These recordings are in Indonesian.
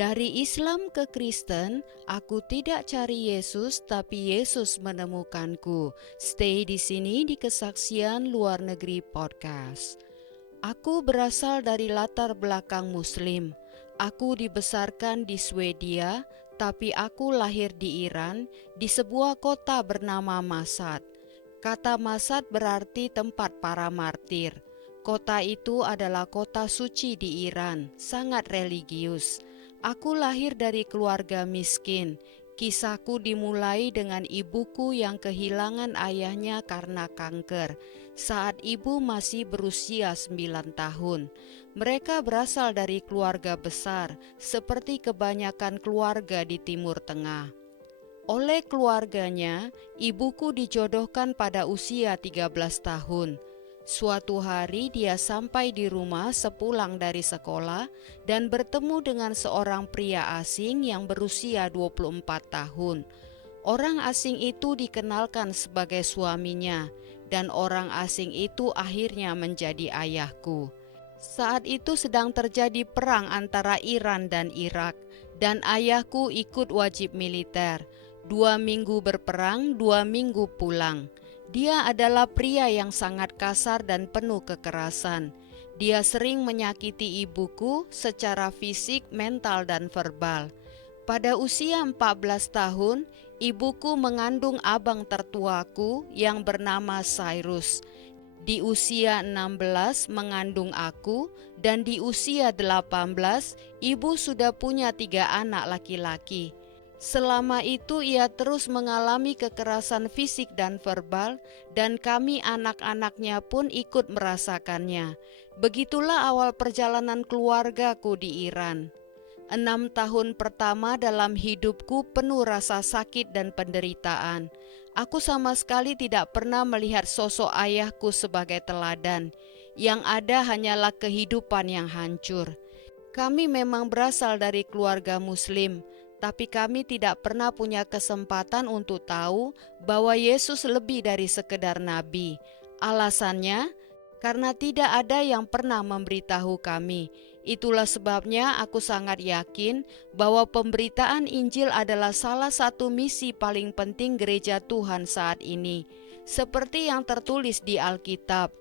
Dari Islam ke Kristen, aku tidak cari Yesus, tapi Yesus menemukanku. Stay di sini di Kesaksian Luar Negeri Podcast. Aku berasal dari latar belakang Muslim. Aku dibesarkan di Swedia, tapi aku lahir di Iran, di sebuah kota bernama Mashhad. Kata Mashhad berarti tempat para martir. Kota itu adalah kota suci di Iran, sangat religius. Aku lahir dari keluarga miskin. Kisahku dimulai dengan ibuku yang kehilangan ayahnya karena kanker saat ibu masih berusia 9 tahun. Mereka berasal dari keluarga besar, seperti kebanyakan keluarga di Timur Tengah. Oleh keluarganya, ibuku dijodohkan pada usia 13 tahun. Suatu hari dia sampai di rumah sepulang dari sekolah dan bertemu dengan seorang pria asing yang berusia 24 tahun. Orang asing itu dikenalkan sebagai suaminya, dan orang asing itu akhirnya menjadi ayahku. Saat itu sedang terjadi perang antara Iran dan Irak, dan ayahku ikut wajib militer. 2 minggu berperang, 2 minggu pulang. Dia adalah pria yang sangat kasar dan penuh kekerasan. Dia sering menyakiti ibuku secara fisik, mental, dan verbal. Pada usia 14 tahun, ibuku mengandung abang tertuaku yang bernama Cyrus. Di usia 16 mengandung aku, dan di usia 18 ibu sudah punya 3 anak laki-laki. Selama itu ia terus mengalami kekerasan fisik dan verbal, dan kami anak-anaknya pun ikut merasakannya. Begitulah awal perjalanan keluargaku di Iran. 6 tahun pertama dalam hidupku penuh rasa sakit dan penderitaan. Aku sama sekali tidak pernah melihat sosok ayahku sebagai teladan. Yang ada hanyalah kehidupan yang hancur. Kami memang berasal dari keluarga Muslim, tapi kami tidak pernah punya kesempatan untuk tahu bahwa Yesus lebih dari sekedar nabi. Alasannya, karena tidak ada yang pernah memberitahu kami. Itulah sebabnya aku sangat yakin bahwa pemberitaan Injil adalah salah satu misi paling penting gereja Tuhan saat ini. Seperti yang tertulis di Alkitab,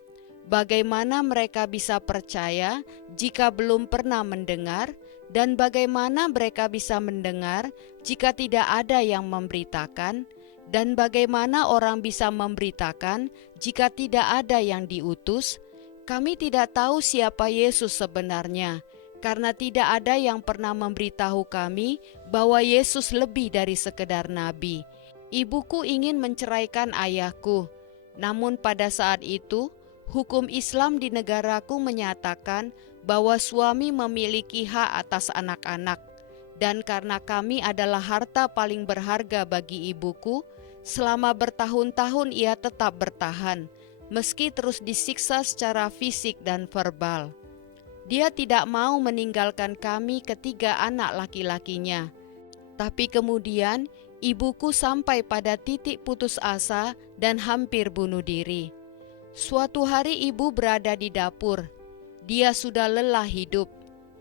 bagaimana mereka bisa percaya jika belum pernah mendengar, dan bagaimana mereka bisa mendengar jika tidak ada yang memberitakan, dan bagaimana orang bisa memberitakan jika tidak ada yang diutus? Kami tidak tahu siapa Yesus sebenarnya, karena tidak ada yang pernah memberitahu kami bahwa Yesus lebih dari sekedar nabi. Ibuku ingin menceraikan ayahku, namun pada saat itu, hukum Islam di negaraku menyatakan bahwa suami memiliki hak atas anak-anak, dan karena kami adalah harta paling berharga bagi ibuku, selama bertahun-tahun ia tetap bertahan, meski terus disiksa secara fisik dan verbal. Dia tidak mau meninggalkan kami ketiga anak laki-lakinya. Tapi kemudian ibuku sampai pada titik putus asa dan hampir bunuh diri. Suatu hari ibu berada di dapur. Dia sudah lelah hidup,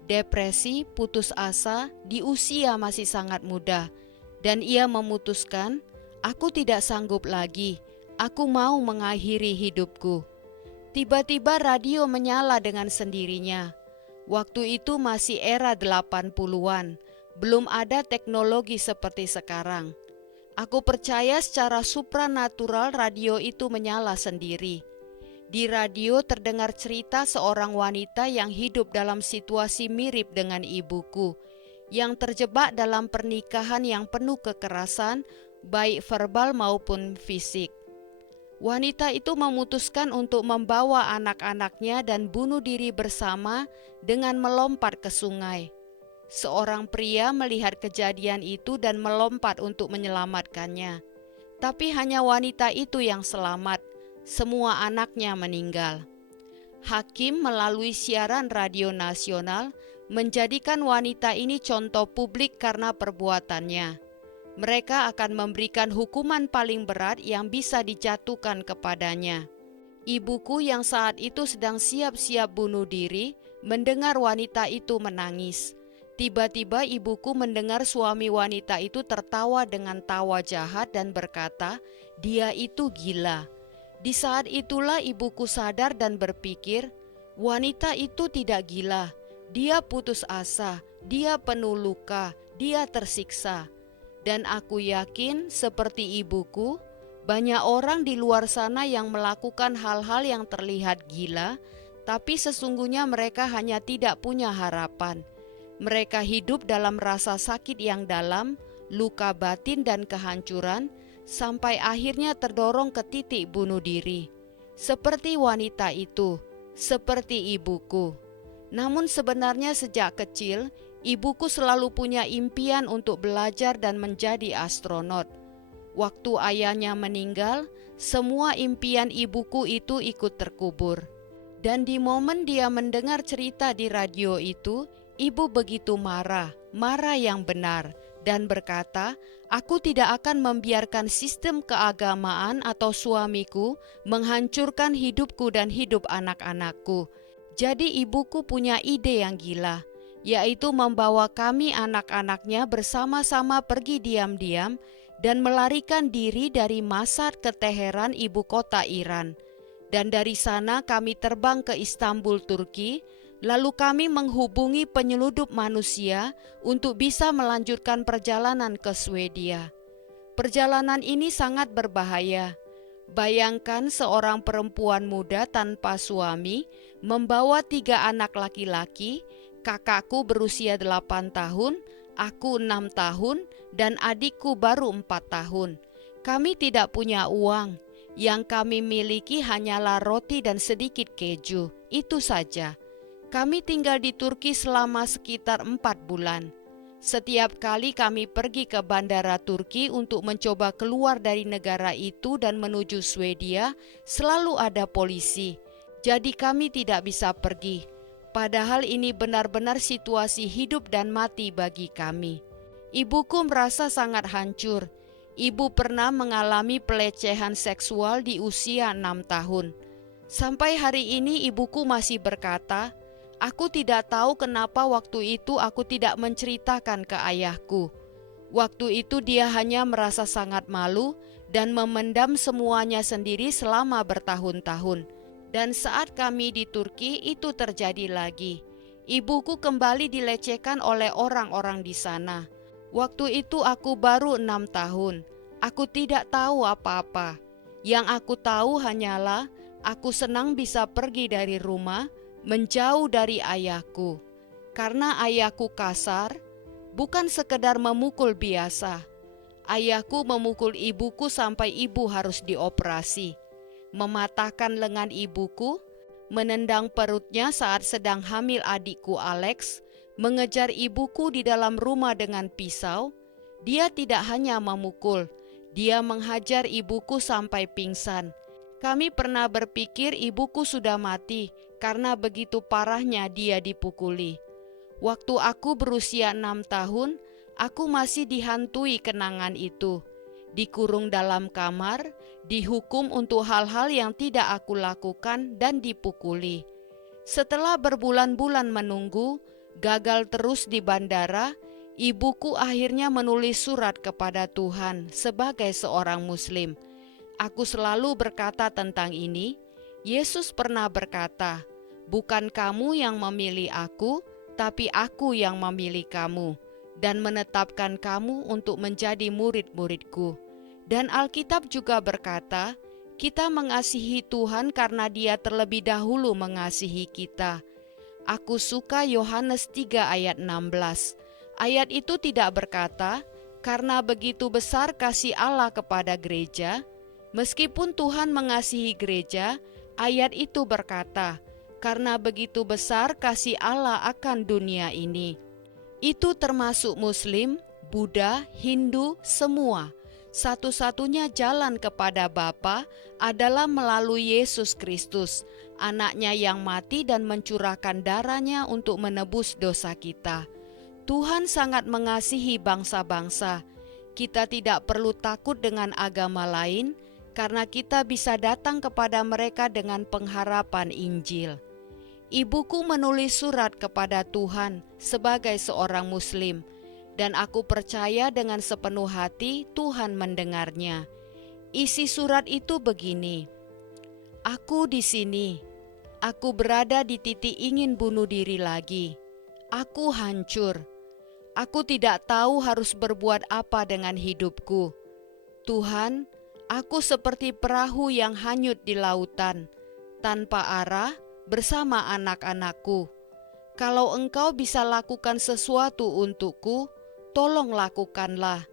depresi, putus asa di usia masih sangat muda, dan ia memutuskan, "Aku tidak sanggup lagi, aku mau mengakhiri hidupku." Tiba-tiba radio menyala dengan sendirinya. Waktu itu masih era 80-an, belum ada teknologi seperti sekarang. Aku percaya secara supranatural radio itu menyala sendiri. Di radio terdengar cerita seorang wanita yang hidup dalam situasi mirip dengan ibuku, yang terjebak dalam pernikahan yang penuh kekerasan, baik verbal maupun fisik. Wanita itu memutuskan untuk membawa anak-anaknya dan bunuh diri bersama dengan melompat ke sungai. Seorang pria melihat kejadian itu dan melompat untuk menyelamatkannya. Tapi hanya wanita itu yang selamat. Semua anaknya meninggal. Hakim melalui siaran radio nasional menjadikan wanita ini contoh publik karena perbuatannya. Mereka akan memberikan hukuman paling berat yang bisa dijatuhkan kepadanya. Ibuku yang saat itu sedang siap-siap bunuh diri mendengar wanita itu menangis. Tiba-tiba ibuku mendengar suami wanita itu tertawa dengan tawa jahat dan berkata, "Dia itu gila." Di saat itulah ibuku sadar dan berpikir, wanita itu tidak gila. Dia putus asa, dia penuh luka, dia tersiksa. Dan aku yakin seperti ibuku, banyak orang di luar sana yang melakukan hal-hal yang terlihat gila, tapi sesungguhnya mereka hanya tidak punya harapan. Mereka hidup dalam rasa sakit yang dalam, luka batin dan kehancuran, sampai akhirnya terdorong ke titik bunuh diri. Seperti wanita itu, seperti ibuku. Namun sebenarnya sejak kecil, ibuku selalu punya impian untuk belajar dan menjadi astronot. Waktu ayahnya meninggal, semua impian ibuku itu ikut terkubur. Dan di momen dia mendengar cerita di radio itu, ibu begitu marah yang benar, dan berkata, "Aku tidak akan membiarkan sistem keagamaan atau suamiku menghancurkan hidupku dan hidup anak-anakku." Jadi ibuku punya ide yang gila, yaitu membawa kami anak-anaknya bersama-sama pergi diam-diam dan melarikan diri dari Mashhad ke Teheran, ibu kota Iran. Dan dari sana kami terbang ke Istanbul, Turki. Lalu kami menghubungi penyeludup manusia untuk bisa melanjutkan perjalanan ke Swedia. Perjalanan ini sangat berbahaya. Bayangkan seorang perempuan muda tanpa suami membawa 3 anak laki-laki, kakakku berusia 8 tahun, aku 6 tahun, dan adikku baru 4 tahun. Kami tidak punya uang. Yang kami miliki hanyalah roti dan sedikit keju, itu saja. Kami tinggal di Turki selama sekitar 4 bulan. Setiap kali kami pergi ke bandara Turki untuk mencoba keluar dari negara itu dan menuju Swedia, selalu ada polisi. Jadi kami tidak bisa pergi. Padahal ini benar-benar situasi hidup dan mati bagi kami. Ibuku merasa sangat hancur. Ibu pernah mengalami pelecehan seksual di usia 6 tahun. Sampai hari ini ibuku masih berkata, "Aku tidak tahu kenapa waktu itu aku tidak menceritakan ke ayahku." Waktu itu dia hanya merasa sangat malu dan memendam semuanya sendiri selama bertahun-tahun. Dan saat kami di Turki itu terjadi lagi. Ibuku kembali dilecehkan oleh orang-orang di sana. Waktu itu aku baru 6 tahun. Aku tidak tahu apa-apa. Yang aku tahu hanyalah aku senang bisa pergi dari rumah, menjauh dari ayahku. Karena ayahku kasar, bukan sekedar memukul biasa. Ayahku memukul ibuku sampai ibu harus dioperasi. Mematahkan lengan ibuku, menendang perutnya saat sedang hamil adikku Alex, mengejar ibuku di dalam rumah dengan pisau. Dia tidak hanya memukul, dia menghajar ibuku sampai pingsan. Kami pernah berpikir ibuku sudah mati karena begitu parahnya dia dipukuli. Waktu aku berusia 6 tahun, aku masih dihantui kenangan itu. Dikurung dalam kamar, dihukum untuk hal-hal yang tidak aku lakukan dan dipukuli. Setelah berbulan-bulan menunggu, gagal terus di bandara, ibuku akhirnya menulis surat kepada Tuhan sebagai seorang Muslim. Aku selalu berkata tentang ini. Yesus pernah berkata, "Bukan kamu yang memilih aku, tapi aku yang memilih kamu dan menetapkan kamu untuk menjadi murid-muridku." Dan Alkitab juga berkata, kita mengasihi Tuhan karena Dia terlebih dahulu mengasihi kita. Aku suka Yohanes 3 ayat 16. Ayat itu tidak berkata, karena begitu besar kasih Allah kepada gereja. Meskipun Tuhan mengasihi gereja, ayat itu berkata, karena begitu besar kasih Allah akan dunia ini. Itu termasuk Muslim, Buddha, Hindu, semua. Satu-satunya jalan kepada Bapa adalah melalui Yesus Kristus, anaknya yang mati dan mencurahkan darahnya untuk menebus dosa kita. Tuhan sangat mengasihi bangsa-bangsa. Kita tidak perlu takut dengan agama lain, karena kita bisa datang kepada mereka dengan pengharapan Injil. Ibuku menulis surat kepada Tuhan sebagai seorang Muslim, dan aku percaya dengan sepenuh hati Tuhan mendengarnya. Isi surat itu begini: "Aku di sini. Aku berada di titik ingin bunuh diri lagi. Aku hancur. Aku tidak tahu harus berbuat apa dengan hidupku. Tuhan, aku seperti perahu yang hanyut di lautan, tanpa arah bersama anak-anakku. Kalau Engkau bisa lakukan sesuatu untukku, tolong lakukanlah.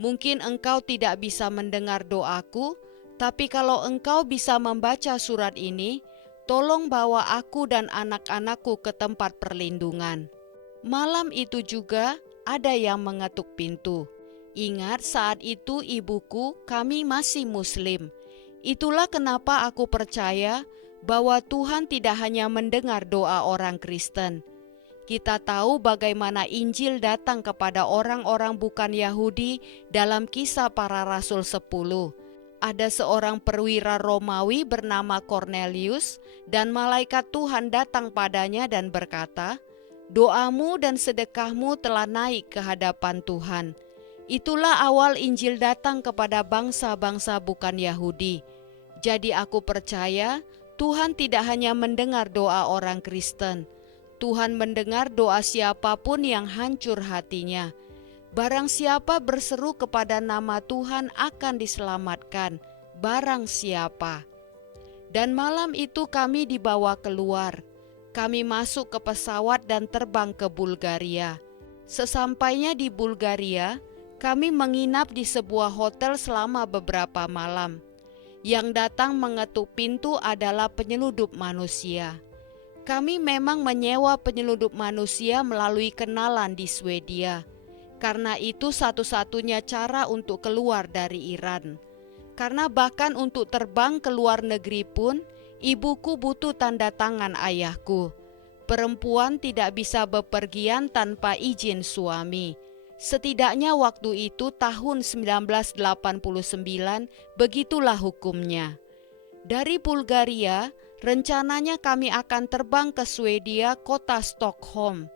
Mungkin Engkau tidak bisa mendengar doaku, tapi kalau Engkau bisa membaca surat ini, tolong bawa aku dan anak-anakku ke tempat perlindungan." Malam itu juga ada yang mengetuk pintu. Ingat, saat itu ibuku, kami masih Muslim. Itulah kenapa aku percaya bahwa Tuhan tidak hanya mendengar doa orang Kristen. Kita tahu bagaimana Injil datang kepada orang-orang bukan Yahudi dalam Kisah Para Rasul 10. Ada seorang perwira Romawi bernama Cornelius, dan malaikat Tuhan datang padanya dan berkata, "Doamu dan sedekahmu telah naik ke hadapan Tuhan." Itulah awal Injil datang kepada bangsa-bangsa bukan Yahudi. Jadi aku percaya Tuhan tidak hanya mendengar doa orang Kristen. Tuhan mendengar doa siapapun yang hancur hatinya. Barang siapa berseru kepada nama Tuhan akan diselamatkan, barang siapa. Dan malam itu kami dibawa keluar. Kami masuk ke pesawat dan terbang ke Bulgaria. Sesampainya di Bulgaria, kami menginap di sebuah hotel selama beberapa malam. Yang datang mengetuk pintu adalah penyeludup manusia. Kami memang menyewa penyeludup manusia melalui kenalan di Swedia. Karena itu satu-satunya cara untuk keluar dari Iran. Karena bahkan untuk terbang ke luar negeri pun, ibuku butuh tanda tangan ayahku. Perempuan tidak bisa bepergian tanpa izin suami. Setidaknya waktu itu tahun 1989, begitulah hukumnya. Dari Bulgaria, rencananya kami akan terbang ke Swedia, kota Stockholm.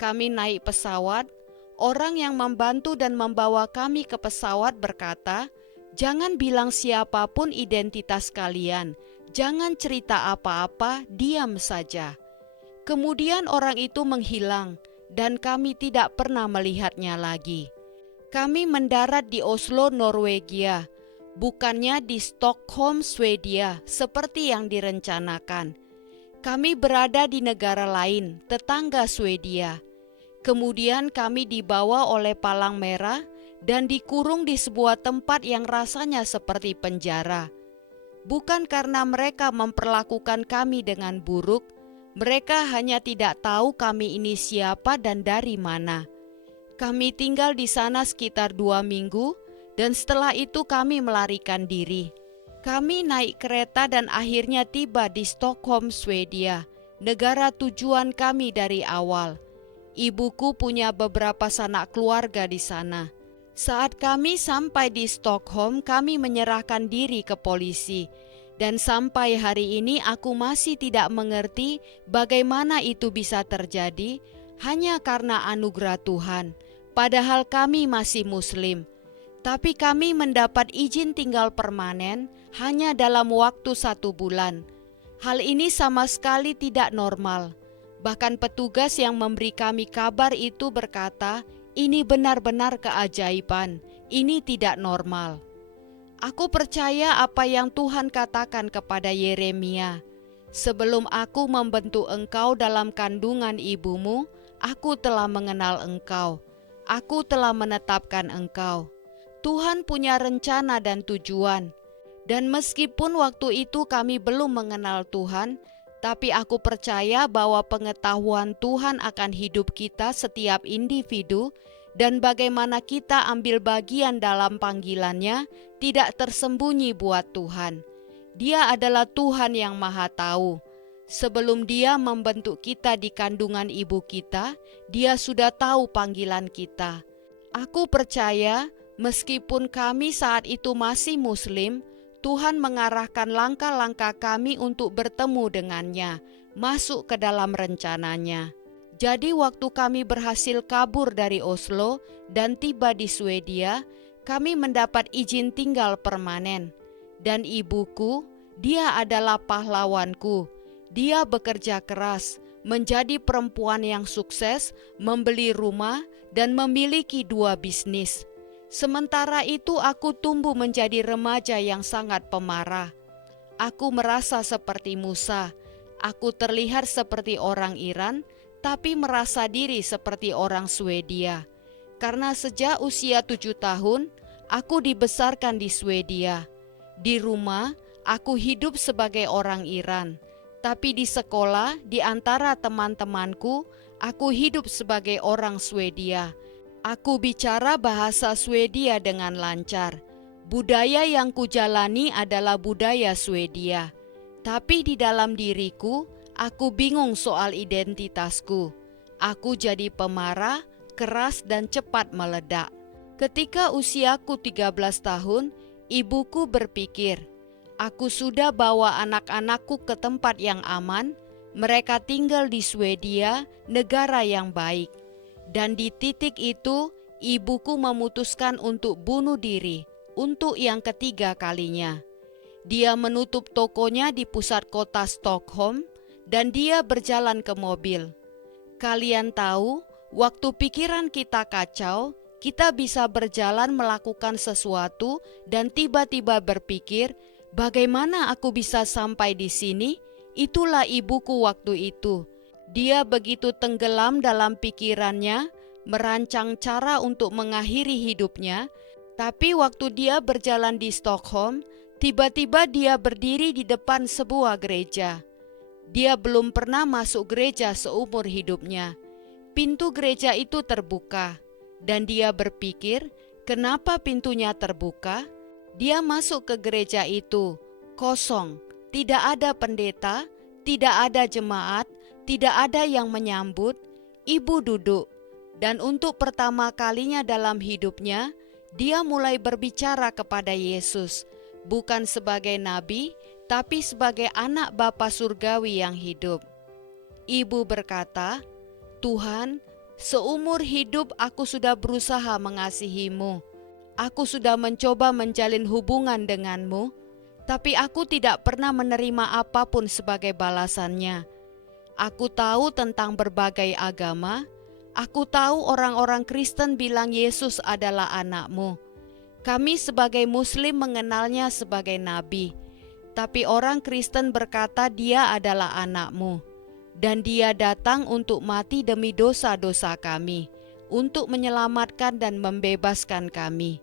Kami naik pesawat. Orang yang membantu dan membawa kami ke pesawat berkata, "Jangan bilang siapapun identitas kalian, jangan cerita apa-apa, diam saja." Kemudian orang itu menghilang dan kami tidak pernah melihatnya lagi. Kami mendarat di Oslo, Norwegia, bukannya di Stockholm, Swedia, seperti yang direncanakan. Kami berada di negara lain, tetangga Swedia. Kemudian kami dibawa oleh Palang Merah dan dikurung di sebuah tempat yang rasanya seperti penjara. Bukan karena mereka memperlakukan kami dengan buruk, mereka hanya tidak tahu kami ini siapa dan dari mana. Kami tinggal di sana sekitar 2 minggu dan setelah itu kami melarikan diri. Kami naik kereta dan akhirnya tiba di Stockholm, Swedia, negara tujuan kami dari awal. Ibuku punya beberapa sanak keluarga di sana. Saat kami sampai di Stockholm, kami menyerahkan diri ke polisi. Dan sampai hari ini aku masih tidak mengerti bagaimana itu bisa terjadi hanya karena anugerah Tuhan. Padahal kami masih Muslim. Tapi kami mendapat izin tinggal permanen hanya dalam waktu 1 bulan. Hal ini sama sekali tidak normal. Bahkan petugas yang memberi kami kabar itu berkata, "Ini benar-benar keajaiban, ini tidak normal." Aku percaya apa yang Tuhan katakan kepada Yeremia, "Sebelum aku membentuk engkau dalam kandungan ibumu, aku telah mengenal engkau. Aku telah menetapkan engkau." Tuhan punya rencana dan tujuan. Dan meskipun waktu itu kami belum mengenal Tuhan, tapi aku percaya bahwa pengetahuan Tuhan akan hidup kita setiap individu dan bagaimana kita ambil bagian dalam panggilannya tidak tersembunyi buat Tuhan. Dia adalah Tuhan yang Maha Tahu. Sebelum Dia membentuk kita di kandungan ibu kita, Dia sudah tahu panggilan kita. Aku percaya meskipun kami saat itu masih Muslim, Tuhan mengarahkan langkah-langkah kami untuk bertemu dengannya, masuk ke dalam rencananya. Jadi waktu kami berhasil kabur dari Oslo dan tiba di Swedia, kami mendapat izin tinggal permanen. Dan ibuku, dia adalah pahlawanku. Dia bekerja keras, menjadi perempuan yang sukses, membeli rumah, dan memiliki 2 bisnis. Sementara itu aku tumbuh menjadi remaja yang sangat pemarah. Aku merasa seperti Musa. Aku terlihat seperti orang Iran, tapi merasa diri seperti orang Swedia. Karena sejak usia 7 tahun, aku dibesarkan di Swedia. Di rumah, aku hidup sebagai orang Iran. Tapi di sekolah, di antara teman-temanku, aku hidup sebagai orang Swedia. Aku bicara bahasa Swedia dengan lancar. Budaya yang kujalani adalah budaya Swedia. Tapi di dalam diriku, aku bingung soal identitasku. Aku jadi pemarah, keras dan cepat meledak. Ketika usiaku 13 tahun, ibuku berpikir, aku sudah bawa anak-anakku ke tempat yang aman. Mereka tinggal di Swedia, negara yang baik. Dan di titik itu, ibuku memutuskan untuk bunuh diri untuk yang ketiga kalinya. Dia menutup tokonya di pusat kota Stockholm dan dia berjalan ke mobil. Kalian tahu, waktu pikiran kita kacau, kita bisa berjalan melakukan sesuatu dan tiba-tiba berpikir, bagaimana aku bisa sampai di sini? Itulah ibuku waktu itu. Dia begitu tenggelam dalam pikirannya, merancang cara untuk mengakhiri hidupnya. Tapi waktu dia berjalan di Stockholm, tiba-tiba dia berdiri di depan sebuah gereja. Dia belum pernah masuk gereja seumur hidupnya. Pintu gereja itu terbuka, dan dia berpikir, kenapa pintunya terbuka? Dia masuk ke gereja itu, kosong, tidak ada pendeta, tidak ada jemaat, tidak ada yang menyambut. Ibu duduk, dan untuk pertama kalinya dalam hidupnya, dia mulai berbicara kepada Yesus, bukan sebagai nabi, tapi sebagai anak Bapa surgawi yang hidup. Ibu berkata, Tuhan, seumur hidup aku sudah berusaha mengasihi-Mu. Aku sudah mencoba menjalin hubungan denganmu, tapi aku tidak pernah menerima apapun sebagai balasannya. Aku tahu tentang berbagai agama. Aku tahu orang-orang Kristen bilang Yesus adalah anak-Mu. Kami sebagai Muslim mengenalnya sebagai nabi. Tapi orang Kristen berkata dia adalah anak-Mu. Dan dia datang untuk mati demi dosa-dosa kami, untuk menyelamatkan dan membebaskan kami.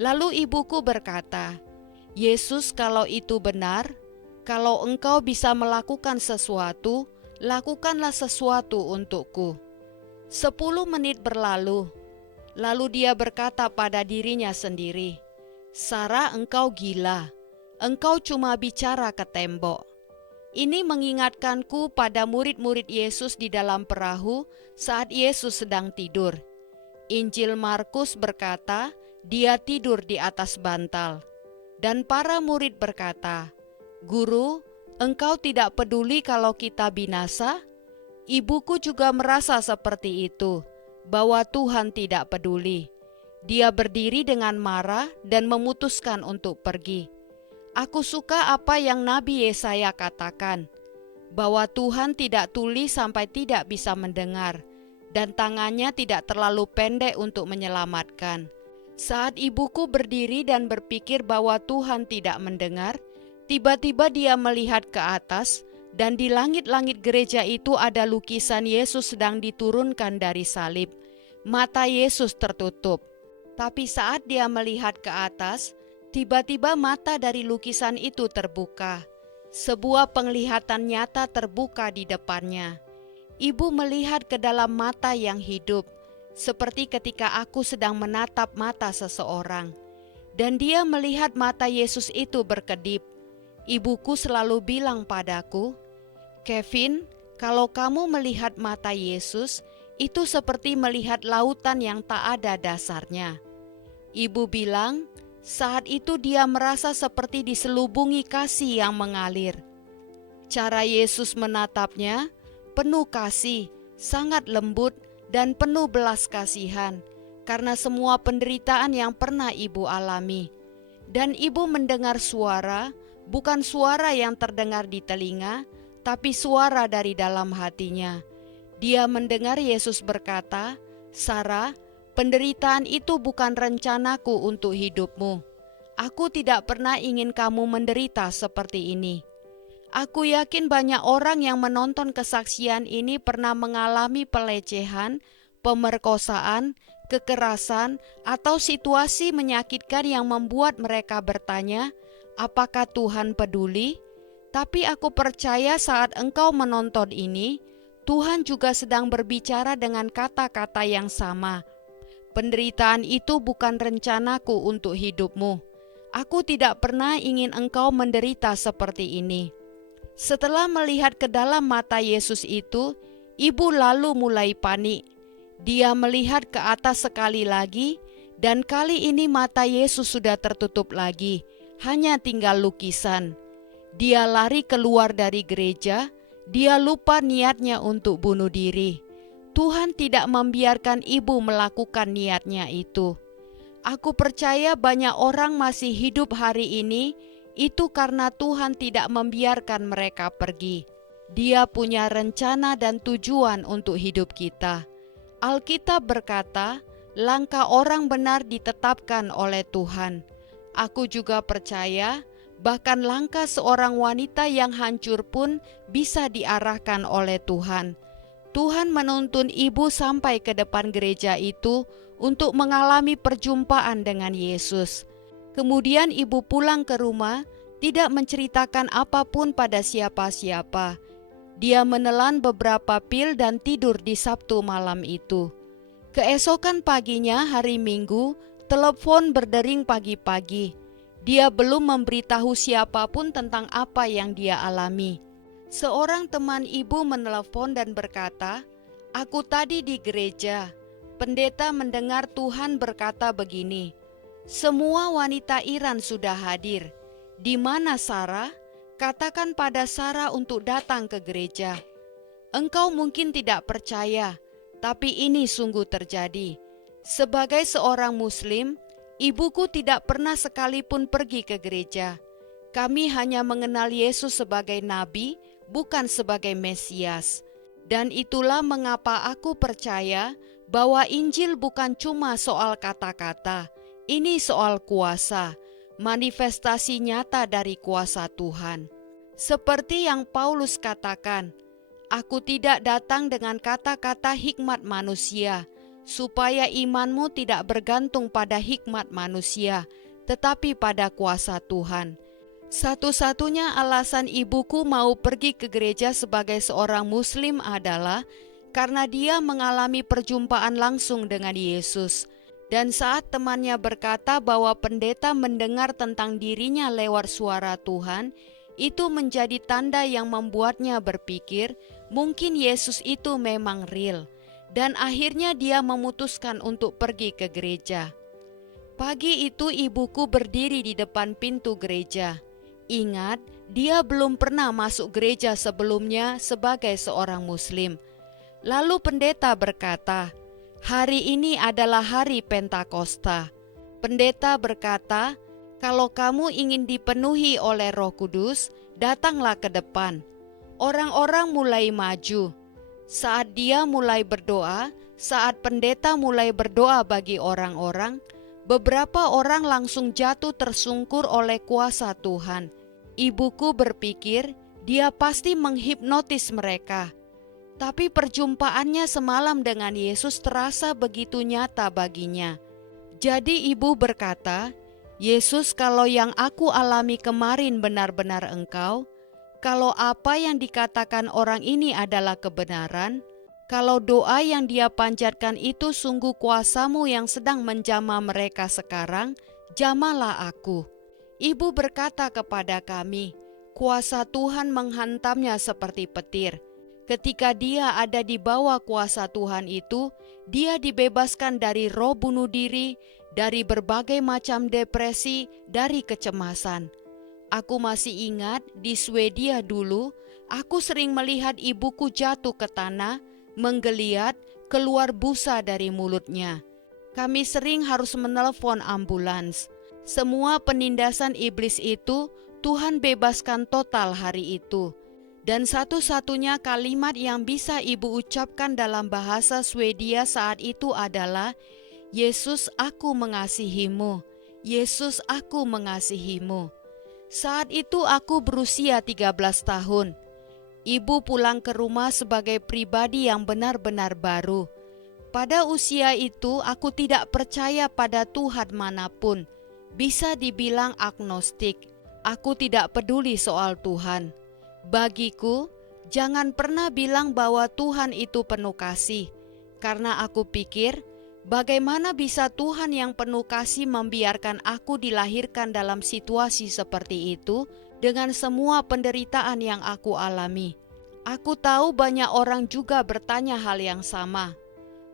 Lalu ibuku berkata, Yesus, kalau itu benar, kalau Engkau bisa melakukan sesuatu, lakukanlah sesuatu untukku. 10 menit berlalu, lalu dia berkata pada dirinya sendiri, Sarah, engkau gila, engkau cuma bicara ke tembok. Ini mengingatkanku pada murid-murid Yesus di dalam perahu saat Yesus sedang tidur. Injil Markus berkata, dia tidur di atas bantal. Dan para murid berkata, Guru, engkau tidak peduli kalau kita binasa? Ibuku juga merasa seperti itu, bahwa Tuhan tidak peduli. Dia berdiri dengan marah dan memutuskan untuk pergi. Aku suka apa yang Nabi Yesaya katakan, bahwa Tuhan tidak tuli sampai tidak bisa mendengar, dan tangannya tidak terlalu pendek untuk menyelamatkan. Saat ibuku berdiri dan berpikir bahwa Tuhan tidak mendengar, tiba-tiba dia melihat ke atas, dan di langit-langit gereja itu ada lukisan Yesus sedang diturunkan dari salib. Mata Yesus tertutup. Tapi saat dia melihat ke atas, tiba-tiba mata dari lukisan itu terbuka. Sebuah penglihatan nyata terbuka di depannya. Ibu melihat ke dalam mata yang hidup, seperti ketika aku sedang menatap mata seseorang. Dan dia melihat mata Yesus itu berkedip. Ibuku selalu bilang padaku, Kevin, kalau kamu melihat mata Yesus, itu seperti melihat lautan yang tak ada dasarnya. Ibu bilang, saat itu dia merasa seperti diselubungi kasih yang mengalir. Cara Yesus menatapnya penuh kasih, sangat lembut, dan penuh belas kasihan karena semua penderitaan yang pernah ibu alami. Dan ibu mendengar suara, bukan suara yang terdengar di telinga, tapi suara dari dalam hatinya. Dia mendengar Yesus berkata, "Sarah, penderitaan itu bukan rencanaku untuk hidupmu. Aku tidak pernah ingin kamu menderita seperti ini." Aku yakin banyak orang yang menonton kesaksian ini pernah mengalami pelecehan, pemerkosaan, kekerasan, atau situasi menyakitkan yang membuat mereka bertanya, "Apakah Tuhan peduli?" Tapi aku percaya saat engkau menonton ini, Tuhan juga sedang berbicara dengan kata-kata yang sama. Penderitaan itu bukan rencanaku untuk hidupmu. Aku tidak pernah ingin engkau menderita seperti ini. Setelah melihat ke dalam mata Yesus itu, ibu lalu mulai panik. Dia melihat ke atas sekali lagi, dan kali ini mata Yesus sudah tertutup lagi, hanya tinggal lukisan. Dia lari keluar dari gereja, dia lupa niatnya untuk bunuh diri. Tuhan tidak membiarkan ibu melakukan niatnya itu. Aku percaya banyak orang masih hidup hari ini, itu karena Tuhan tidak membiarkan mereka pergi. Dia punya rencana dan tujuan untuk hidup kita. Alkitab berkata, langkah orang benar ditetapkan oleh Tuhan. Aku juga percaya, bahkan langkah seorang wanita yang hancur pun bisa diarahkan oleh Tuhan. Tuhan menuntun ibu sampai ke depan gereja itu untuk mengalami perjumpaan dengan Yesus. Kemudian ibu pulang ke rumah, tidak menceritakan apapun pada siapa-siapa. Dia menelan beberapa pil dan tidur di Sabtu malam itu. Keesokan paginya hari Minggu, telepon berdering pagi-pagi. Dia belum memberitahu siapapun tentang apa yang dia alami. Seorang teman ibu menelepon dan berkata, "Aku tadi di gereja. Pendeta mendengar Tuhan berkata begini, 'Semua wanita Iran sudah hadir. Di mana Sarah? Katakan pada Sarah untuk datang ke gereja.' Engkau mungkin tidak percaya, tapi ini sungguh terjadi. Sebagai seorang Muslim, ibuku tidak pernah sekalipun pergi ke gereja. Kami hanya mengenal Yesus sebagai nabi, bukan sebagai Mesias. Dan itulah mengapa aku percaya bahwa Injil bukan cuma soal kata-kata, ini soal kuasa, manifestasi nyata dari kuasa Tuhan. Seperti yang Paulus katakan, aku tidak datang dengan kata-kata hikmat manusia, supaya imanmu tidak bergantung pada hikmat manusia, tetapi pada kuasa Tuhan. Satu-satunya alasan ibuku mau pergi ke gereja sebagai seorang Muslim adalah karena dia mengalami perjumpaan langsung dengan Yesus. Dan saat temannya berkata bahwa pendeta mendengar tentang dirinya lewat suara Tuhan, itu menjadi tanda yang membuatnya berpikir mungkin Yesus itu memang real. Dan akhirnya dia memutuskan untuk pergi ke gereja. Pagi itu ibuku berdiri di depan pintu gereja. Ingat, dia belum pernah masuk gereja sebelumnya sebagai seorang Muslim. Lalu pendeta berkata, "Hari ini adalah hari Pentakosta." Pendeta berkata, "Kalau kamu ingin dipenuhi oleh Roh Kudus, datanglah ke depan." Orang-orang mulai maju. Saat dia mulai berdoa, saat pendeta mulai berdoa bagi orang-orang, beberapa orang langsung jatuh tersungkur oleh kuasa Tuhan. Ibuku berpikir dia pasti menghipnotis mereka. Tapi perjumpaannya semalam dengan Yesus terasa begitu nyata baginya. Jadi ibu berkata, "Yesus, kalau yang aku alami kemarin benar-benar Engkau, kalau apa yang dikatakan orang ini adalah kebenaran, kalau doa yang dia panjatkan itu sungguh kuasa-Mu yang sedang menjamah mereka sekarang, jamalah aku." Ibu berkata kepada kami, kuasa Tuhan menghantamnya seperti petir. Ketika dia ada di bawah kuasa Tuhan itu, dia dibebaskan dari roh bunuh diri, dari berbagai macam depresi, dari kecemasan. Aku masih ingat di Swedia dulu, Aku sering melihat ibuku jatuh ke tanah, menggeliat, keluar busa dari mulutnya. Kami sering harus menelpon ambulans. Semua penindasan iblis itu Tuhan bebaskan total hari itu. Dan satu-satunya kalimat yang bisa ibu ucapkan dalam bahasa Swedia saat itu adalah, "Yesus, aku mengasihimu. Yesus, aku mengasihimu." Saat itu aku berusia 13 tahun. Ibu pulang ke rumah sebagai pribadi yang benar-benar baru. Pada usia itu aku tidak percaya pada Tuhan manapun. Bisa dibilang agnostik. Aku tidak peduli soal Tuhan. Bagiku, jangan pernah bilang bahwa Tuhan itu penuh kasih. Karena aku pikir, bagaimana bisa Tuhan yang penuh kasih membiarkan aku dilahirkan dalam situasi seperti itu dengan semua penderitaan yang aku alami. Aku tahu banyak orang juga bertanya hal yang sama.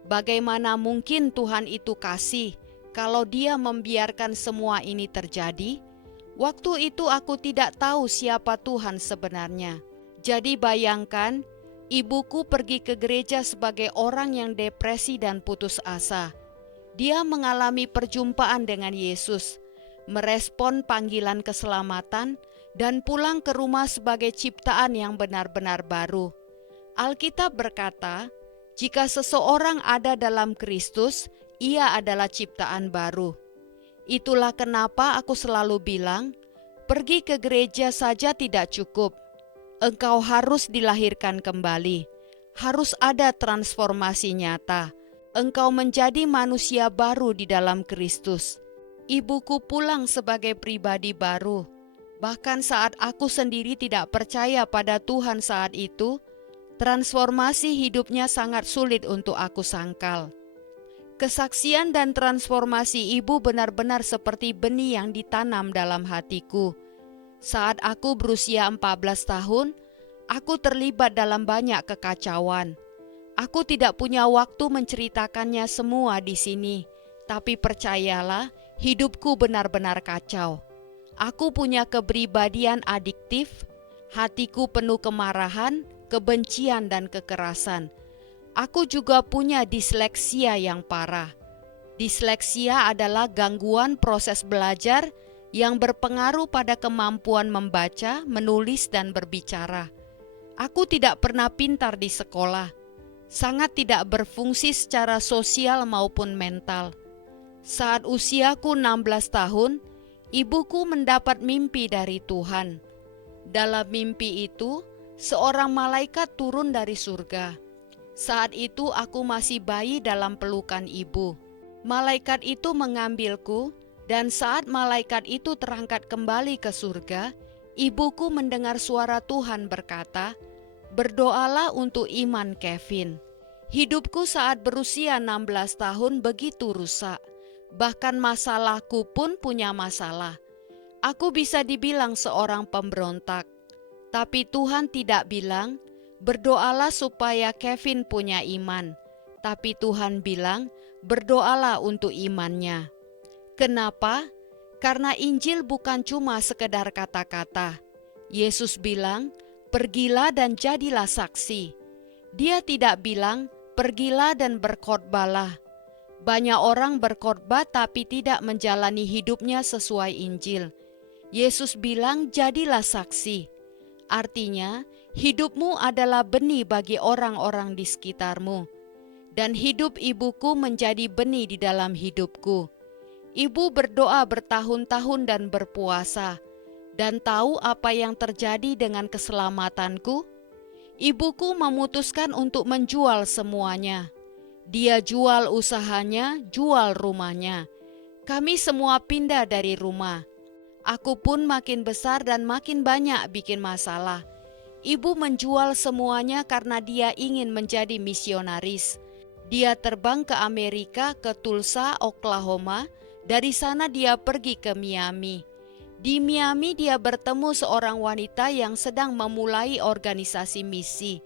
Bagaimana mungkin Tuhan itu kasih kalau Dia membiarkan semua ini terjadi? Waktu itu aku tidak tahu siapa Tuhan sebenarnya. Jadi bayangkan, ibuku pergi ke gereja sebagai orang yang depresi dan putus asa. Dia mengalami perjumpaan dengan Yesus, merespon panggilan keselamatan, dan pulang ke rumah sebagai ciptaan yang benar-benar baru. Alkitab berkata, jika seseorang ada dalam Kristus, ia adalah ciptaan baru. Itulah kenapa aku selalu bilang, pergi ke gereja saja tidak cukup. Engkau harus dilahirkan kembali. Harus ada transformasi nyata. Engkau menjadi manusia baru di dalam Kristus. Ibuku pulang sebagai pribadi baru. Bahkan saat aku sendiri tidak percaya pada Tuhan saat itu, transformasi hidupnya sangat sulit untuk aku sangkal. Kesaksian dan transformasi ibu benar-benar seperti benih yang ditanam dalam hatiku. Saat aku berusia 14 tahun, aku terlibat dalam banyak kekacauan. Aku tidak punya waktu menceritakannya semua di sini, tapi percayalah, hidupku benar-benar kacau. Aku punya kepribadian adiktif, hatiku penuh kemarahan, kebencian dan kekerasan. Aku juga punya disleksia yang parah. Disleksia adalah gangguan proses belajar yang berpengaruh pada kemampuan membaca, menulis, dan berbicara. Aku tidak pernah pintar di sekolah, sangat tidak berfungsi secara sosial maupun mental. Saat usiaku 16 tahun, ibuku mendapat mimpi dari Tuhan. Dalam mimpi itu, seorang malaikat turun dari surga. Saat itu aku masih bayi dalam pelukan ibu. Malaikat itu mengambilku, dan saat malaikat itu terangkat kembali ke surga, ibuku mendengar suara Tuhan berkata, "Berdoalah untuk iman Kevin." Hidupku saat berusia 16 tahun begitu rusak. Bahkan masalahku pun punya masalah. Aku bisa dibilang seorang pemberontak. Tapi Tuhan tidak bilang, berdoalah supaya Kevin punya iman. Tapi Tuhan bilang, berdoalah untuk imannya. Kenapa? Karena Injil bukan cuma sekedar kata-kata. Yesus bilang, pergilah dan jadilah saksi. Dia tidak bilang, pergilah dan berkhotbahlah. Banyak orang berkhotbah tapi tidak menjalani hidupnya sesuai Injil. Yesus bilang, jadilah saksi. Artinya, hidupmu adalah benih bagi orang-orang di sekitarmu. Dan hidup ibuku menjadi benih di dalam hidupku. Ibu berdoa bertahun-tahun dan berpuasa. Dan tahu apa yang terjadi dengan keselamatanku? Ibuku memutuskan untuk menjual semuanya. Dia jual usahanya, jual rumahnya. Kami semua pindah dari rumah. Aku pun makin besar dan makin banyak bikin masalah. Ibu menjual semuanya karena dia ingin menjadi misionaris. Dia terbang ke Amerika, ke Tulsa, Oklahoma. Dari sana dia pergi ke Miami. Di Miami dia bertemu seorang wanita yang sedang memulai organisasi misi.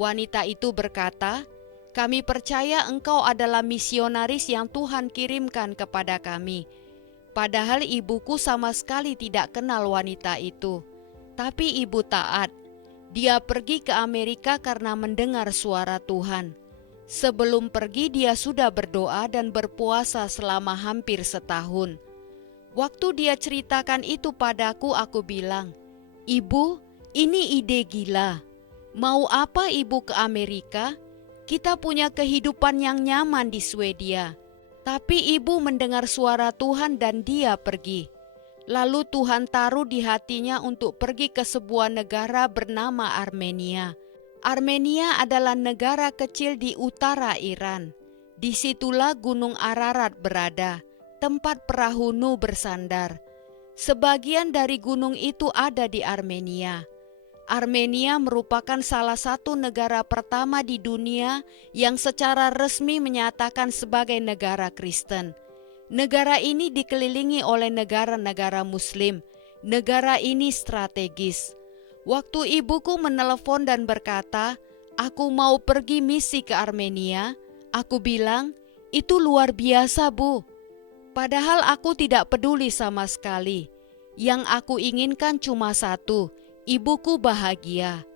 Wanita itu berkata, "Kami percaya engkau adalah misionaris yang Tuhan kirimkan kepada kami." Padahal ibuku sama sekali tidak kenal wanita itu. Tapi ibu taat. Dia pergi ke Amerika karena mendengar suara Tuhan. Sebelum pergi dia sudah berdoa dan berpuasa selama hampir setahun. Waktu dia ceritakan itu padaku, aku bilang, "Ibu, ini ide gila. Mau apa ibu ke Amerika? Kita punya kehidupan yang nyaman di Swedia." Tapi ibu mendengar suara Tuhan dan dia pergi. Lalu Tuhan taruh di hatinya untuk pergi ke sebuah negara bernama Armenia. Armenia adalah negara kecil di utara Iran. Disitulah Gunung Ararat berada, tempat perahu Nuh bersandar. Sebagian dari gunung itu ada di Armenia. Armenia merupakan salah satu negara pertama di dunia yang secara resmi menyatakan sebagai negara Kristen. Negara ini dikelilingi oleh negara-negara Muslim. Negara ini strategis. Waktu ibuku menelepon dan berkata, "Aku mau pergi misi ke Armenia," aku bilang, "Itu luar biasa, Bu." Padahal aku tidak peduli sama sekali. Yang aku inginkan cuma satu, ibuku bahagia.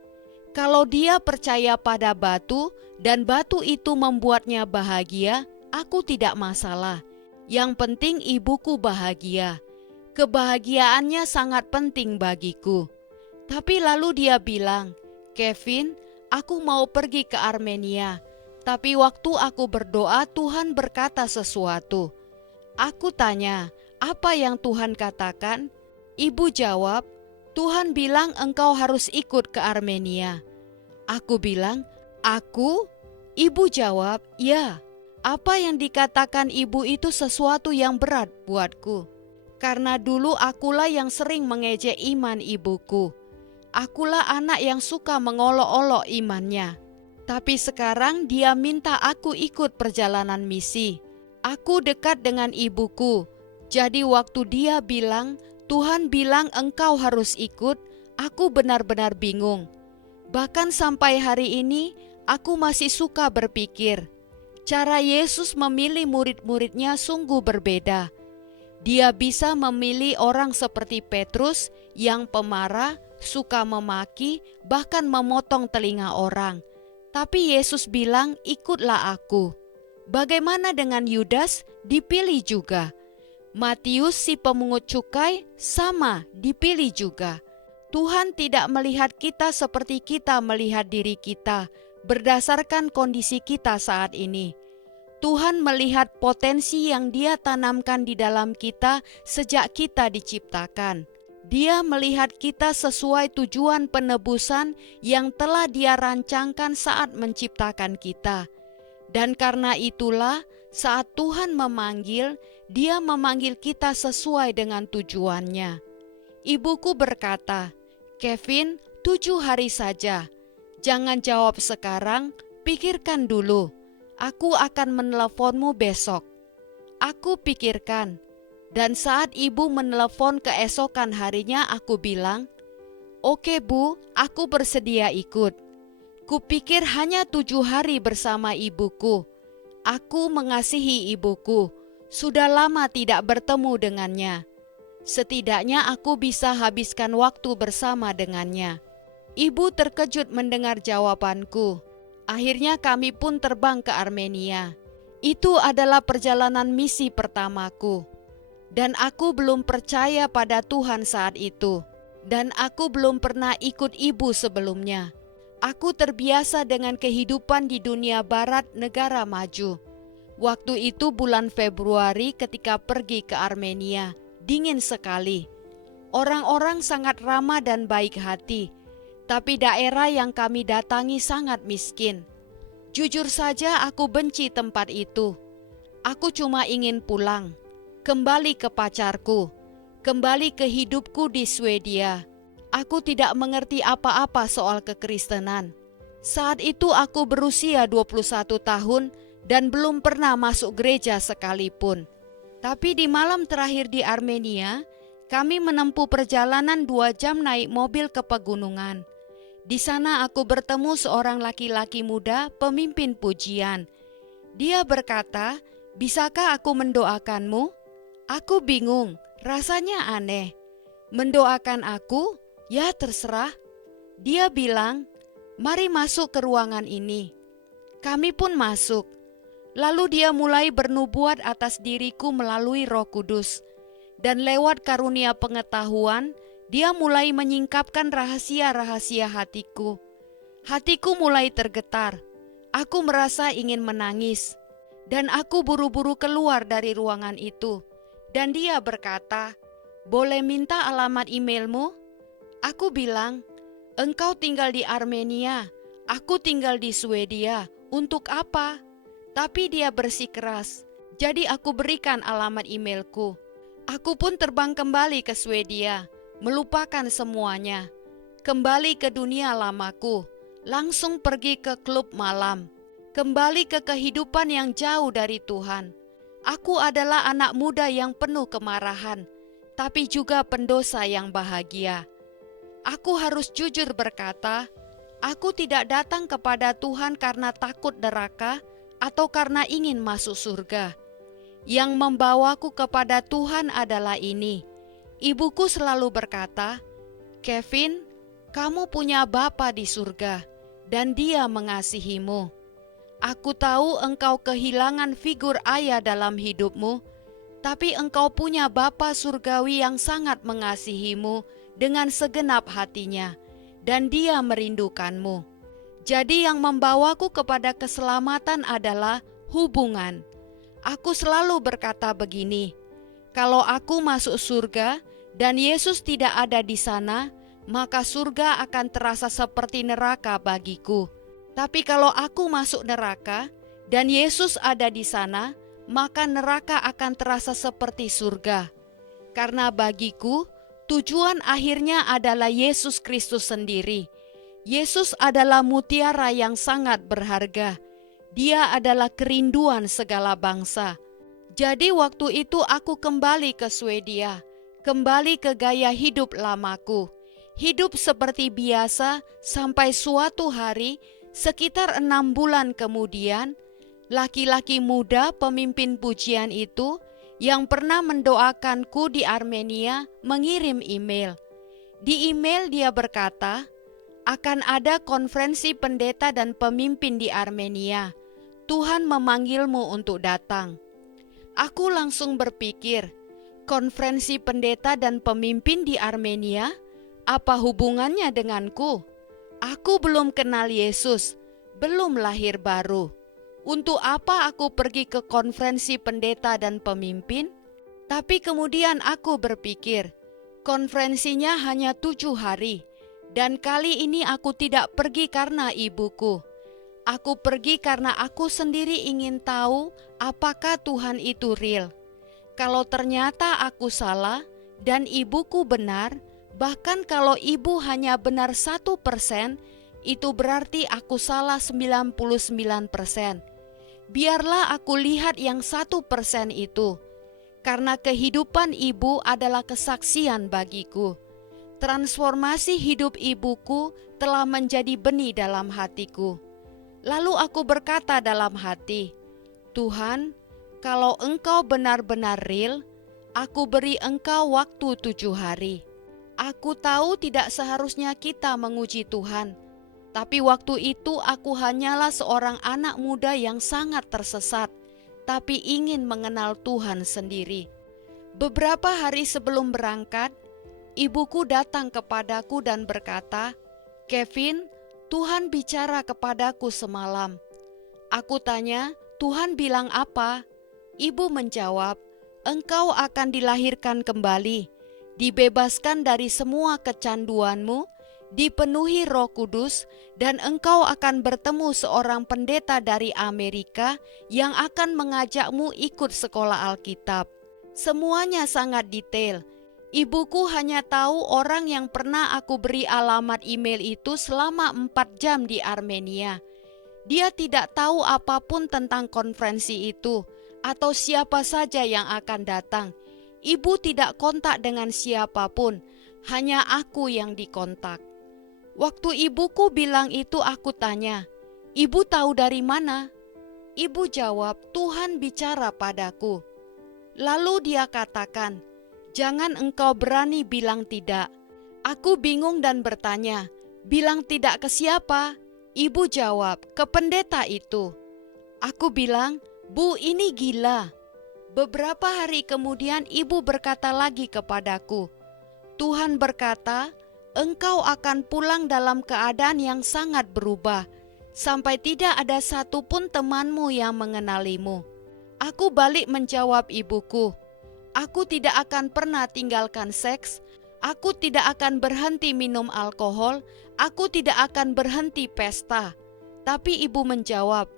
Kalau dia percaya pada batu dan batu itu membuatnya bahagia, aku tidak masalah. Yang penting ibuku bahagia. Kebahagiaannya sangat penting bagiku. Tapi lalu dia bilang, "Kevin, aku mau pergi ke Armenia." Tapi waktu aku berdoa, Tuhan berkata sesuatu. Aku tanya, "Apa yang Tuhan katakan?" Ibu jawab, "Tuhan bilang engkau harus ikut ke Armenia." Aku bilang, "Aku?" Ibu jawab, "Ya." Apa yang dikatakan ibu itu sesuatu yang berat buatku. Karena dulu akulah yang sering mengejek iman ibuku. Akulah anak yang suka mengolok-olok imannya. Tapi sekarang dia minta aku ikut perjalanan misi. Aku dekat dengan ibuku. Jadi waktu dia bilang, "Tuhan bilang engkau harus ikut," aku benar-benar bingung. Bahkan sampai hari ini, aku masih suka berpikir, cara Yesus memilih murid-muridnya sungguh berbeda. Dia bisa memilih orang seperti Petrus yang pemarah, suka memaki, bahkan memotong telinga orang. Tapi Yesus bilang, "Ikutlah aku." Bagaimana dengan Yudas? Dipilih juga. Matius si pemungut cukai sama, dipilih juga. Tuhan tidak melihat kita seperti kita melihat diri kita berdasarkan kondisi kita saat ini. Tuhan melihat potensi yang Dia tanamkan di dalam kita sejak kita diciptakan. Dia melihat kita sesuai tujuan penebusan yang telah Dia rancangkan saat menciptakan kita. Dan karena itulah, saat Tuhan memanggil, Dia memanggil kita sesuai dengan tujuannya. Ibuku berkata, "Kevin, 7 hari saja. Jangan jawab sekarang, pikirkan dulu. Aku akan meneleponmu besok." Aku pikirkan, dan saat ibu menelepon keesokan harinya aku bilang, "Oke Bu, aku bersedia ikut." Kupikir hanya 7 hari bersama ibuku. Aku mengasihi ibuku, sudah lama tidak bertemu dengannya. Setidaknya aku bisa habiskan waktu bersama dengannya. Ibu terkejut mendengar jawabanku. Akhirnya kami pun terbang ke Armenia. Itu adalah perjalanan misi pertamaku. Dan aku belum percaya pada Tuhan saat itu. Dan aku belum pernah ikut ibu sebelumnya. Aku terbiasa dengan kehidupan di dunia barat negara maju. Waktu itu bulan Februari ketika pergi ke Armenia, dingin sekali. Orang-orang sangat ramah dan baik hati. Tapi daerah yang kami datangi sangat miskin. Jujur saja aku benci tempat itu. Aku cuma ingin pulang, kembali ke pacarku, kembali ke hidupku di Swedia. Aku tidak mengerti apa-apa soal kekristenan. Saat itu aku berusia 21 tahun dan belum pernah masuk gereja sekalipun. Tapi di malam terakhir di Armenia, kami menempuh perjalanan 2 jam naik mobil ke pegunungan. Di sana aku bertemu seorang laki-laki muda pemimpin pujian. Dia berkata, "Bisakah aku mendoakanmu?" Aku bingung, rasanya aneh. Mendoakan aku? Ya terserah. Dia bilang, "Mari masuk ke ruangan ini." Kami pun masuk. Lalu dia mulai bernubuat atas diriku melalui Roh Kudus. Dan lewat karunia pengetahuan, dia mulai menyingkapkan rahasia-rahasia hatiku. Hatiku mulai tergetar. Aku merasa ingin menangis. Dan aku buru-buru keluar dari ruangan itu. Dan dia berkata, "Boleh minta alamat emailmu?" Aku bilang, "Engkau tinggal di Armenia, aku tinggal di Swedia. Untuk apa?" Tapi dia bersikeras. Jadi aku berikan alamat emailku. Aku pun terbang kembali ke Swedia, melupakan semuanya. Kembali ke dunia lamaku, langsung pergi ke klub malam. Kembali ke kehidupan yang jauh dari Tuhan. Aku adalah anak muda yang penuh kemarahan, tapi juga pendosa yang bahagia. Aku harus jujur berkata, aku tidak datang kepada Tuhan karena takut neraka atau karena ingin masuk surga. Yang membawaku kepada Tuhan adalah ini. Ibuku selalu berkata, "Kevin, kamu punya Bapa di surga, dan Dia mengasihimu. Aku tahu engkau kehilangan figur ayah dalam hidupmu, tapi engkau punya Bapa surgawi yang sangat mengasihimu dengan segenap hatinya, dan Dia merindukanmu." Jadi yang membawaku kepada keselamatan adalah hubungan. Aku selalu berkata begini, kalau aku masuk surga dan Yesus tidak ada di sana, maka surga akan terasa seperti neraka bagiku. Tapi kalau aku masuk neraka dan Yesus ada di sana, maka neraka akan terasa seperti surga. Karena bagiku, tujuan akhirnya adalah Yesus Kristus sendiri. Yesus adalah mutiara yang sangat berharga. Dia adalah kerinduan segala bangsa. Jadi waktu itu aku kembali ke Swedia, kembali ke gaya hidup lamaku. Hidup seperti biasa sampai suatu hari, sekitar 6 bulan kemudian, laki-laki muda pemimpin pujian itu yang pernah mendoakanku di Armenia mengirim email. Di email dia berkata, akan ada konferensi pendeta dan pemimpin di Armenia. Tuhan memanggilmu untuk datang. Aku langsung berpikir, konferensi pendeta dan pemimpin di Armenia, apa hubungannya denganku? Aku belum kenal Yesus, belum lahir baru. Untuk apa aku pergi ke konferensi pendeta dan pemimpin? Tapi kemudian aku berpikir, konferensinya hanya 7 hari. Dan kali ini aku tidak pergi karena ibuku. Aku pergi karena aku sendiri ingin tahu apakah Tuhan itu real. Kalau ternyata aku salah dan ibuku benar, bahkan kalau ibu hanya benar 1%, itu berarti aku salah 99%. Biarlah aku lihat yang 1% itu, karena kehidupan ibu adalah kesaksian bagiku. Transformasi hidup ibuku telah menjadi benih dalam hatiku. Lalu aku berkata dalam hati, Tuhan, kalau engkau benar-benar real, aku beri engkau waktu 7 hari. Aku tahu tidak seharusnya kita menguji Tuhan, tapi waktu itu aku hanyalah seorang anak muda yang sangat tersesat, tapi ingin mengenal Tuhan sendiri. Beberapa hari sebelum berangkat, ibuku datang kepadaku dan berkata, "Kevin, Tuhan bicara kepadaku semalam." Aku tanya, "Tuhan bilang apa?" Ibu menjawab, "Engkau akan dilahirkan kembali, dibebaskan dari semua kecanduanmu, dipenuhi Roh Kudus, dan engkau akan bertemu seorang pendeta dari Amerika yang akan mengajakmu ikut sekolah Alkitab." Semuanya sangat detail. Ibuku hanya tahu orang yang pernah aku beri alamat email itu selama 4 jam di Armenia. Dia tidak tahu apapun tentang konferensi itu atau siapa saja yang akan datang. Ibu tidak kontak dengan siapapun, hanya aku yang dikontak. Waktu ibuku bilang itu aku tanya, "Ibu tahu dari mana?" Ibu jawab, "Tuhan bicara padaku." Lalu dia katakan, "Jangan engkau berani bilang tidak." Aku bingung dan bertanya, Bilang tidak ke siapa? Ibu jawab, ke pendeta itu. Aku bilang, Bu, ini gila. Beberapa hari kemudian ibu berkata lagi kepadaku, Tuhan berkata, engkau akan pulang dalam keadaan yang sangat berubah, sampai tidak ada satupun temanmu yang mengenalimu. Aku balik menjawab ibuku, aku tidak akan pernah tinggalkan seks, aku tidak akan berhenti minum alkohol, aku tidak akan berhenti pesta. Tapi ibu menjawab,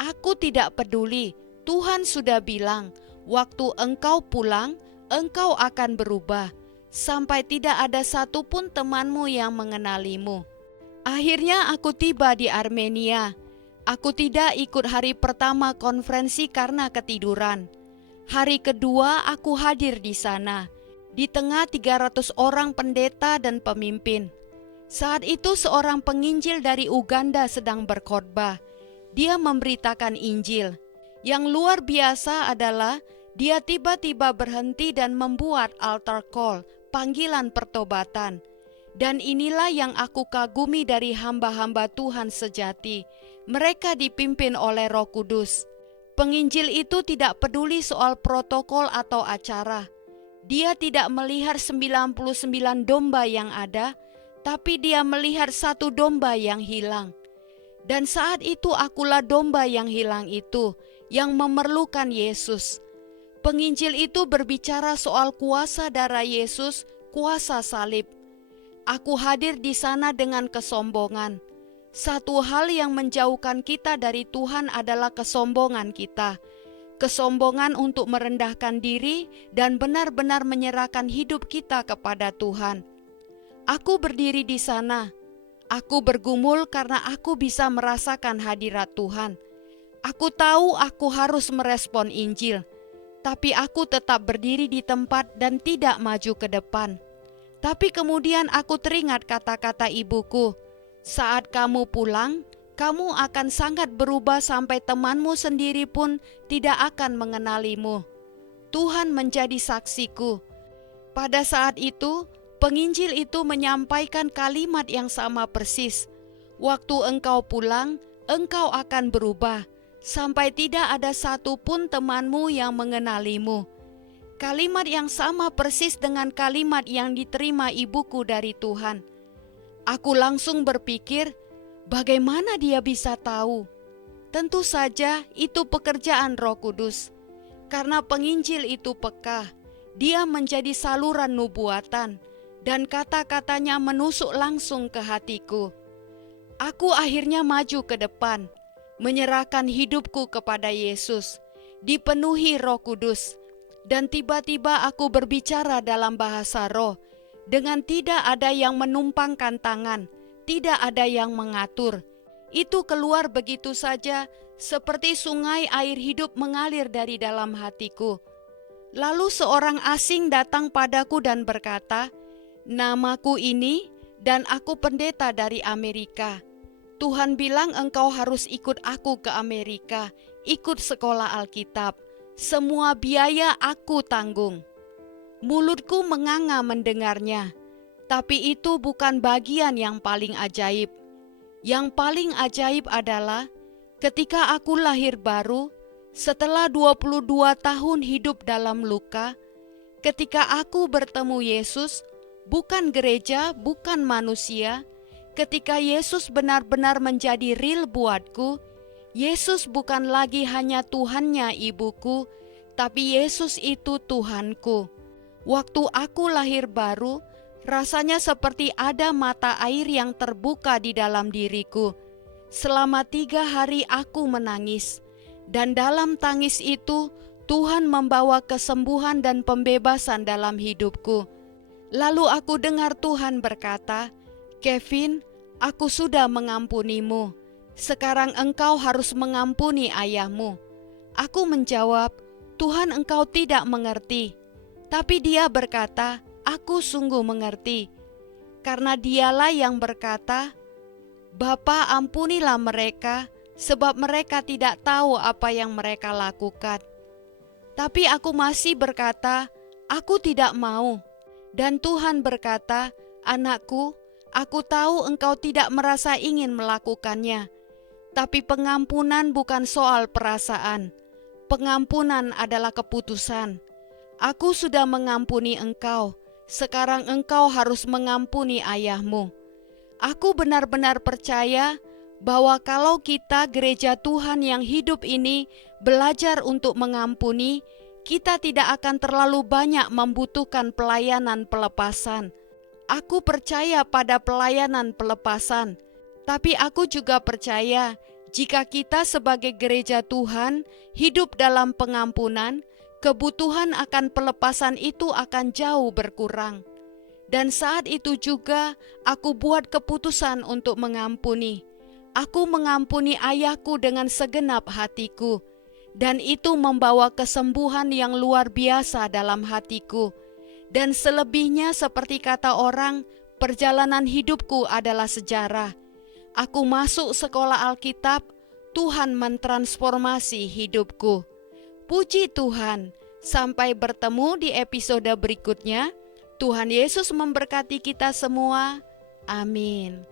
aku tidak peduli, Tuhan sudah bilang, waktu engkau pulang, engkau akan berubah, sampai tidak ada satupun temanmu yang mengenalimu. Akhirnya aku tiba di Armenia. Aku tidak ikut hari pertama konferensi karena ketiduran. Hari kedua aku hadir di sana, di tengah 300 orang pendeta dan pemimpin. Saat itu seorang penginjil dari Uganda sedang berkhotbah. Dia memberitakan Injil. Yang luar biasa adalah dia tiba-tiba berhenti dan membuat altar call, panggilan pertobatan. Dan inilah yang aku kagumi dari hamba-hamba Tuhan sejati. Mereka dipimpin oleh Roh Kudus. Penginjil itu tidak peduli soal protokol atau acara. Dia tidak melihat 99 domba yang ada, tapi dia melihat satu domba yang hilang. Dan saat itu akulah domba yang hilang itu, yang memerlukan Yesus. Penginjil itu berbicara soal kuasa darah Yesus, kuasa salib. Aku hadir di sana dengan kesombongan. Satu hal yang menjauhkan kita dari Tuhan adalah kesombongan kita. Kesombongan untuk merendahkan diri dan benar-benar menyerahkan hidup kita kepada Tuhan. Aku berdiri di sana. Aku bergumul karena aku bisa merasakan hadirat Tuhan. Aku tahu aku harus merespon Injil, tapi aku tetap berdiri di tempat dan tidak maju ke depan. Tapi kemudian aku teringat kata-kata ibuku, saat kamu pulang, kamu akan sangat berubah sampai temanmu sendiri pun tidak akan mengenalimu. Tuhan menjadi saksiku. Pada saat itu, penginjil itu menyampaikan kalimat yang sama persis. Waktu engkau pulang, engkau akan berubah, sampai tidak ada satupun temanmu yang mengenalimu. Kalimat yang sama persis dengan kalimat yang diterima ibuku dari Tuhan. Aku langsung berpikir, bagaimana dia bisa tahu? Tentu saja itu pekerjaan Roh Kudus. Karena penginjil itu peka, dia menjadi saluran nubuatan, dan kata-katanya menusuk langsung ke hatiku. Aku akhirnya maju ke depan, menyerahkan hidupku kepada Yesus, dipenuhi Roh Kudus. Dan tiba-tiba aku berbicara dalam bahasa roh, dengan tidak ada yang menumpangkan tangan, tidak ada yang mengatur. Itu keluar begitu saja, seperti sungai air hidup mengalir dari dalam hatiku. Lalu seorang asing datang padaku dan berkata, namaku ini dan aku pendeta dari Amerika. Tuhan bilang engkau harus ikut aku ke Amerika, ikut sekolah Alkitab. Semua biaya aku tanggung. Mulutku menganga mendengarnya, tapi itu bukan bagian yang paling ajaib. Yang paling ajaib adalah ketika aku lahir baru, setelah 22 tahun hidup dalam luka, ketika aku bertemu Yesus, bukan gereja, bukan manusia, ketika Yesus benar-benar menjadi real buatku, Yesus bukan lagi hanya Tuhannya ibuku, tapi Yesus itu Tuhanku. Waktu aku lahir baru, rasanya seperti ada mata air yang terbuka di dalam diriku. Selama 3 hari aku menangis, dan dalam tangis itu Tuhan membawa kesembuhan dan pembebasan dalam hidupku. Lalu aku dengar Tuhan berkata, Kevin, aku sudah mengampunimu. Sekarang engkau harus mengampuni ayahmu. Aku menjawab, Tuhan engkau tidak mengerti. Tapi dia berkata, aku sungguh mengerti. Karena dialah yang berkata, Bapa ampunilah mereka, sebab mereka tidak tahu apa yang mereka lakukan. Tapi aku masih berkata, aku tidak mau. Dan Tuhan berkata, anakku, Aku tahu engkau tidak merasa ingin melakukannya, tapi pengampunan bukan soal perasaan. Pengampunan adalah keputusan. Aku sudah mengampuni engkau, sekarang engkau harus mengampuni ayahmu. Aku benar-benar percaya bahwa kalau kita gereja Tuhan yang hidup ini belajar untuk mengampuni, kita tidak akan terlalu banyak membutuhkan pelayanan pelepasan. Aku percaya pada pelayanan pelepasan, tapi aku juga percaya jika kita sebagai gereja Tuhan hidup dalam pengampunan, kebutuhan akan pelepasan itu akan jauh berkurang. Dan saat itu juga aku buat keputusan untuk mengampuni. Aku mengampuni ayahku dengan segenap hatiku, dan itu membawa kesembuhan yang luar biasa dalam hatiku. Dan selebihnya seperti kata orang, perjalanan hidupku adalah sejarah. Aku masuk sekolah Alkitab, Tuhan mentransformasi hidupku. Puji Tuhan, sampai bertemu di episode berikutnya. Tuhan Yesus memberkati kita semua. Amin.